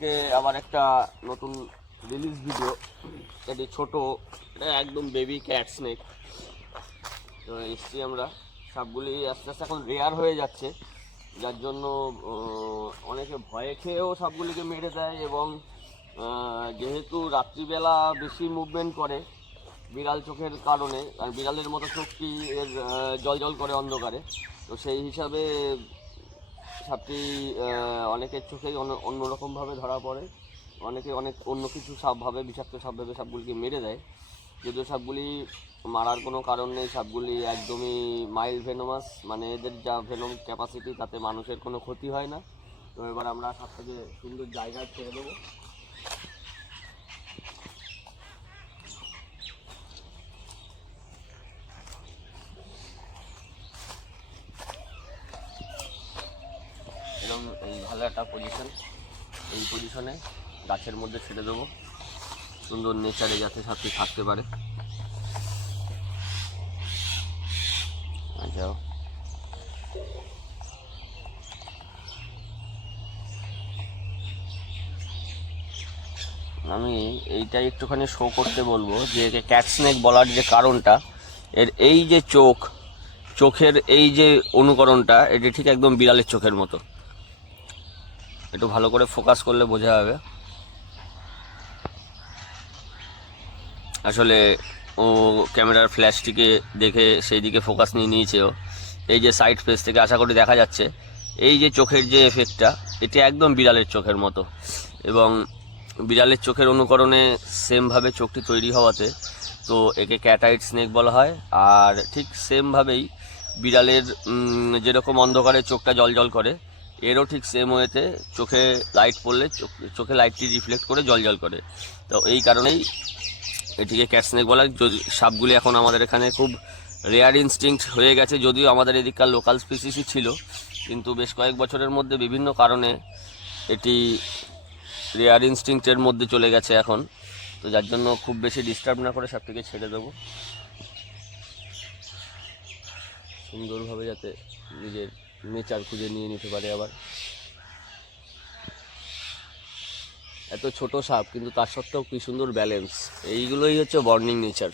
আজকে আবার একটা নতুন রিলিজ ভিডিও। এটি ছোট, এটা একদম বেবি ক্যাট স্নেক। তো এসছি আমরা, সাপগুলি আস্তে আস্তে এখন রেয়ার হয়ে যাচ্ছে, যার জন্য অনেকে ভয়ে খেয়েও সাপগুলিকে মেরে দেয়। এবং যেহেতু রাত্রিবেলা বেশি মুভমেন্ট করে বিড়াল চোখের কারণে, আর বিড়ালের মতো চোখটি এর জল জল করে অন্ধকারে, তো সেই হিসাবে সাপটি অনেকের চোখেই অন্যরকমভাবে ধরা পড়ে। অনেকে অনেক অন্য কিছু সাপ ভাবে, বিষাক্ত সাপ ভেবে সাপগুলিকে মেরে দেয়। যদিও সাপগুলি মারার কোনো কারণ নেই, সাপগুলি একদমই মাইল্ড ভেনোমাস, মানে এদের যা ভেনোম ক্যাপাসিটি তাতে মানুষের কোনো ক্ষতি হয় না। তো এবার আমরা সাপটাকে সুন্দর জায়গায় ছেড়ে দেবো। এরকম এই ভালো একটা পজিশন, এই পজিশনে গাছের মধ্যে ছেড়ে দেবো, সুন্দর নেচারে যাতে সাপটি থাকতে পারে। যাও, আমি এইটাই একটুখানি শো করতে বলবো যে একে ক্যাট স্নেক বলার যে কারণটা, এর এই যে চোখের এই যে অনুকরণটা, এটি ঠিক একদম বিড়ালের চোখের মতো। একটু ভালো করে ফোকাস করলে বোঝা যাবে। আসলে ও ক্যামেরার ফ্ল্যাশটিকে দেখে সেই দিকে ফোকাস নিয়ে নিয়েছে। ও এই যে সাইড ফেস থেকে আশা করি দেখা যাচ্ছে, এই যে চোখের যে এফেক্টটা, এটি একদম বিড়ালের চোখের মতো। এবং বিড়ালের চোখের অনুকরণে সেমভাবে চোখটি তৈরি হওয়াতে তো একে ক্যাট আইড স্নেক বলা হয়। আর ঠিক সেমভাবেই বিড়ালের যেরকম অন্ধকারে চোখটা জল জল করে, এরও ঠিক সেম ওয়েতে চোখে লাইট পড়লে চোখে লাইটটি রিফ্লেক্ট করে জল জল করে। তো এই কারণেই এটিকে ক্যাট স্নেক বলা। যদি সাপগুলি এখন আমাদের এখানে খুব রেয়ার ইনস্টিংক্ট হয়ে গেছে, যদিও আমাদের এদিককার লোকাল স্পিসিসই ছিল, কিন্তু বেশ কয়েক বছরের মধ্যে বিভিন্ন কারণে এটি রেয়ার ইনস্টিংক্টের মধ্যে চলে গেছে এখন। তো যার জন্য খুব বেশি ডিস্টার্ব না করে সাপটিকে ছেড়ে দেবো সুন্দরভাবে, যাতে নিজের নেচার খুঁজে নিয়ে নিতে পারে। আবার এত ছোট সাপ কিন্তু তার সত্ত্বেও কি সুন্দর ব্যালেন্স, এইগুলোই হচ্ছে বর্নিং নেচার।